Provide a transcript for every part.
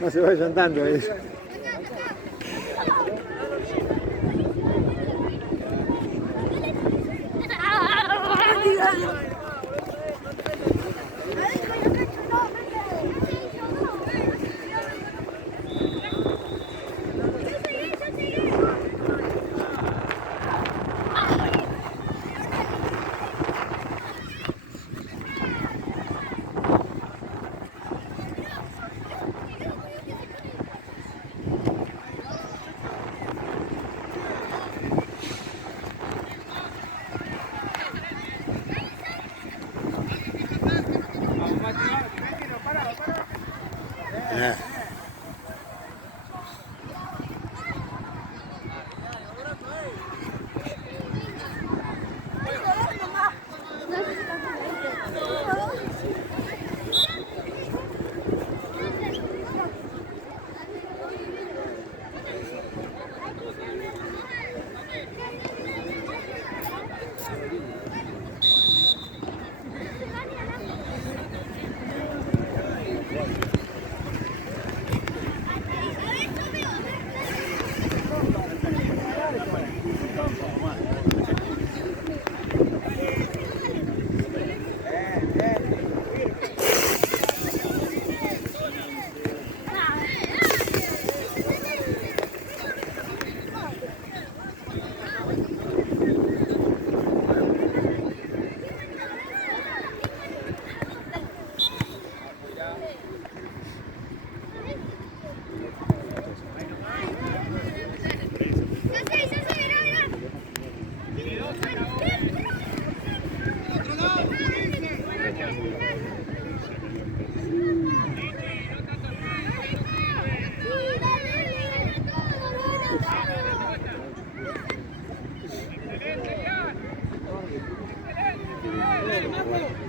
No se vayan tanto ahí.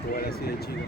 Jugar así de chico.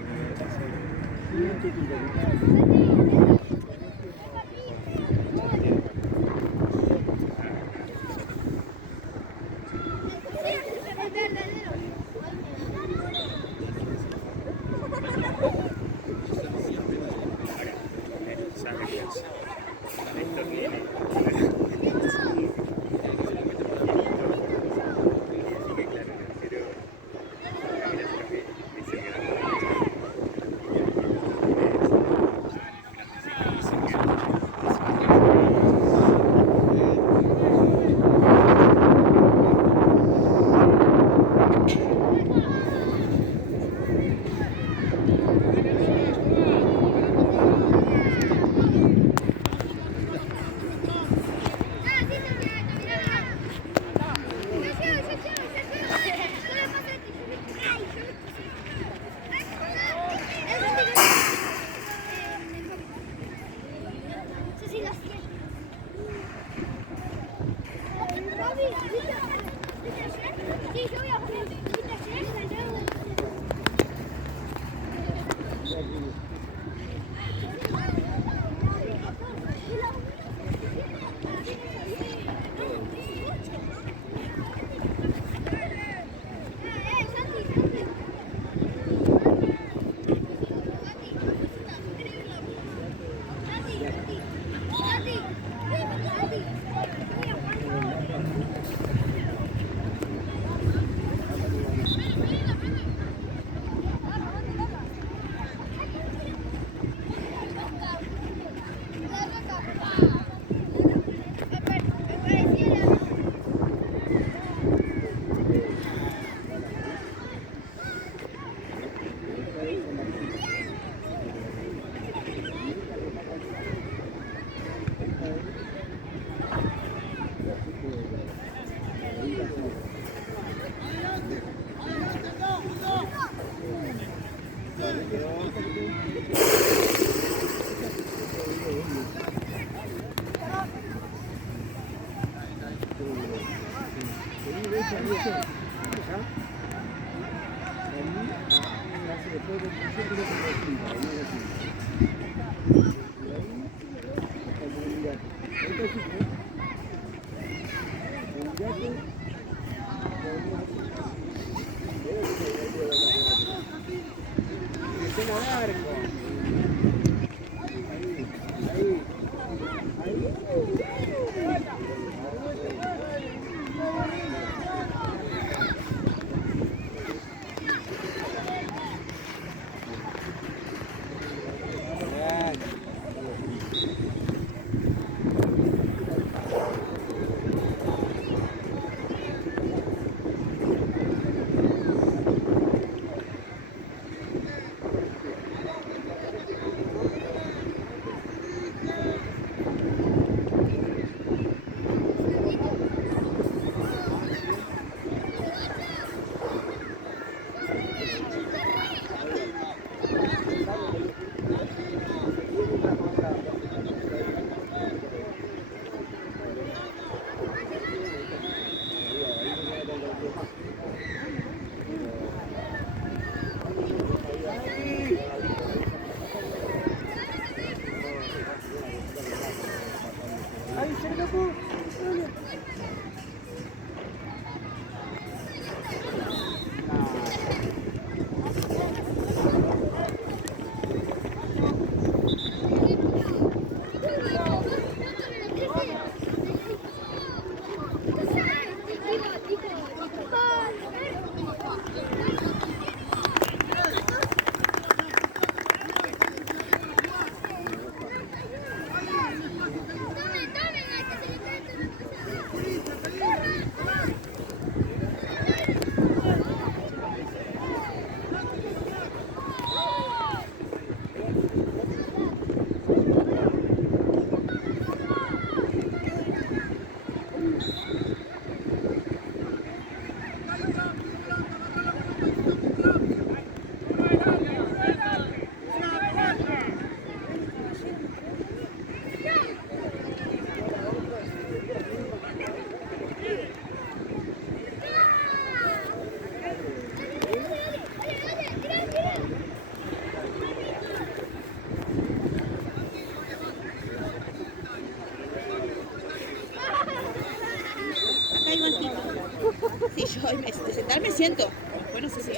Sí, yo de sentar me siento. Bueno, sí, sí.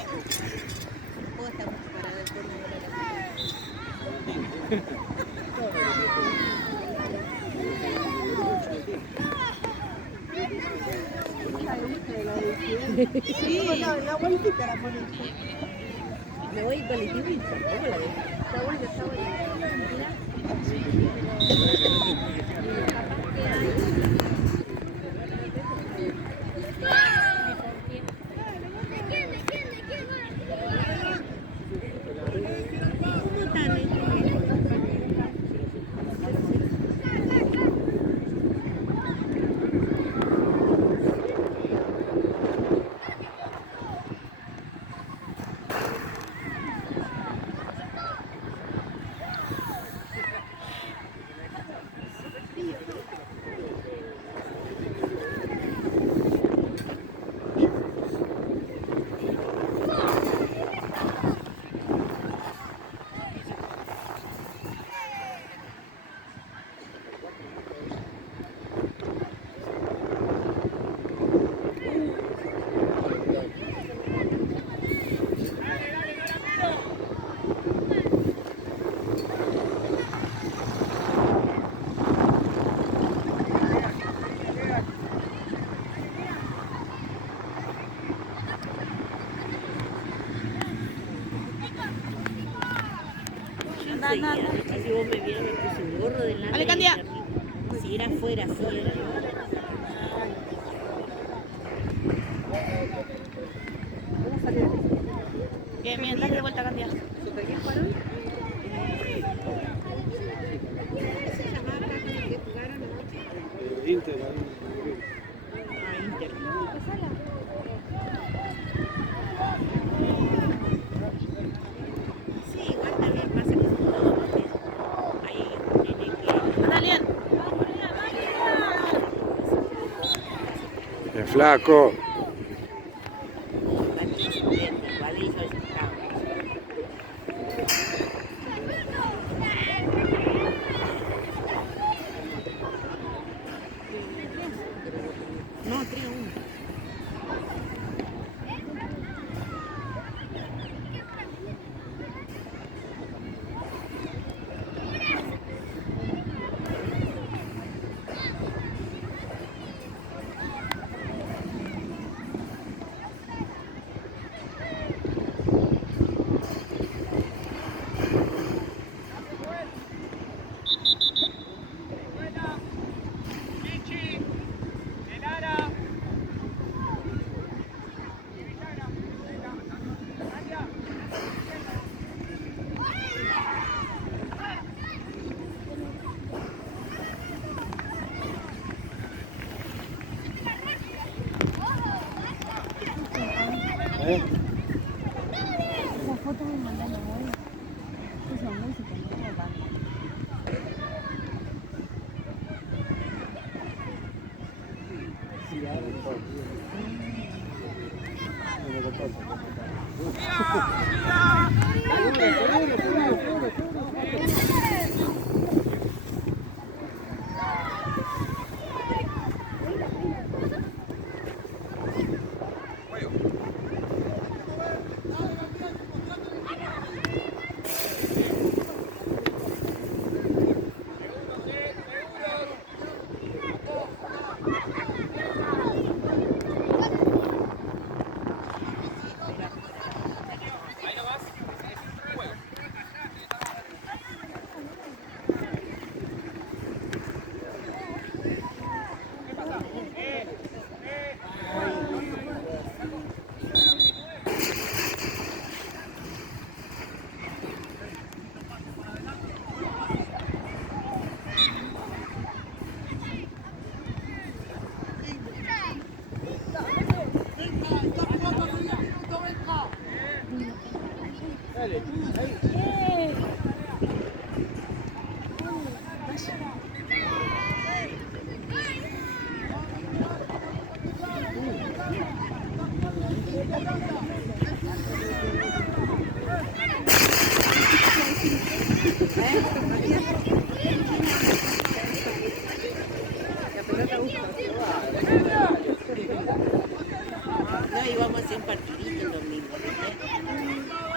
Puedo estar mucho parada del turno de la sí, la bolsita la ponen. Me voy colectivista. ¿Cómo la ves? Está bueno, está bueno. Si vos me vieras, me puse un gorro de lana. Dale, Candia. Si era fuera, fuera. Bien, bien, dale de vuelta, Candia. ¿Super bien fueron? ¿Qué se llamaba acá con el que jugaron anoche? Inter. Ah, Inter. Sí, flaco. No, 3-1. Esa foto me mandaron hoy. Esa música no me va. No, íbamos a hacer un partidito el domingo, ¿viste?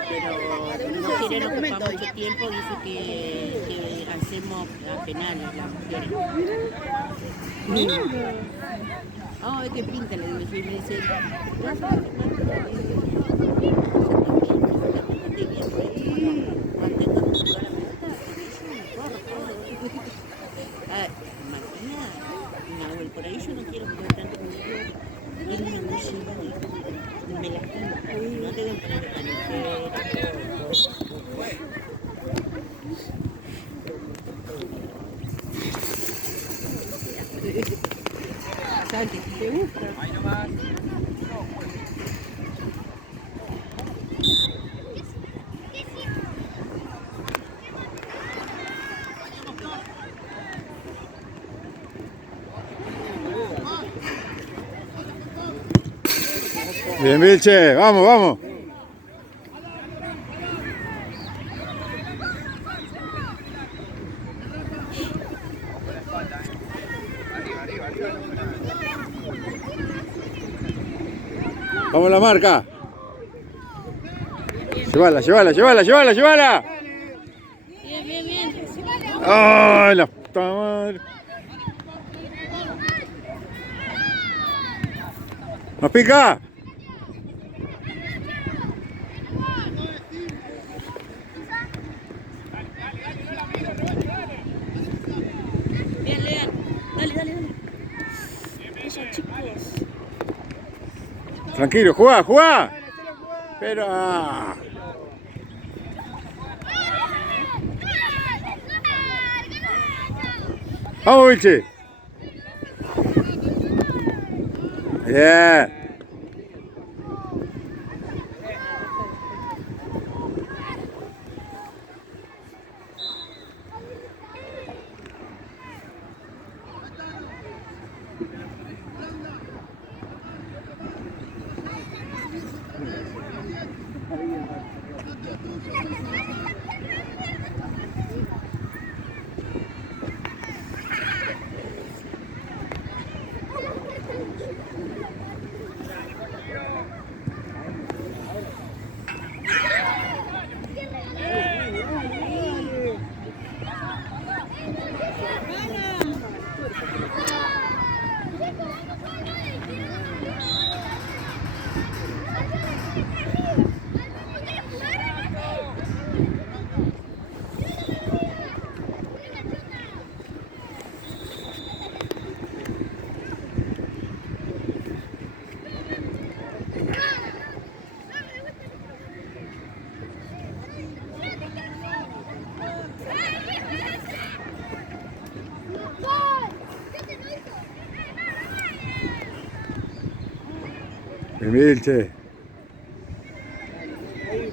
Pero no quieren ocupar mucho tiempo, dice que hacemos a penales las mujeres. Vamos a ver qué pinta, le digo yo, y me dice, Martina, Nahuel, por ahí yo no quiero jugar tanto conmigo. Tiene una música y me lastima. No tengo que poner tan ligera. ¿Sabes qué te gusta? Ahí nomás. Bien, Vilche, vamos, vamos. Vamos a la marca. Llévala, llévala, llévala, llévala, llévala. Bien, bien, bien. ¡Ay, la puta madre! ¡Nos pica! Bien, Lean. Dale, dale, dale. Eso, chicos. Tranquilo, jugá, jugá. Pero... Vamos, Vilche. Bien. Vilche. Ahí,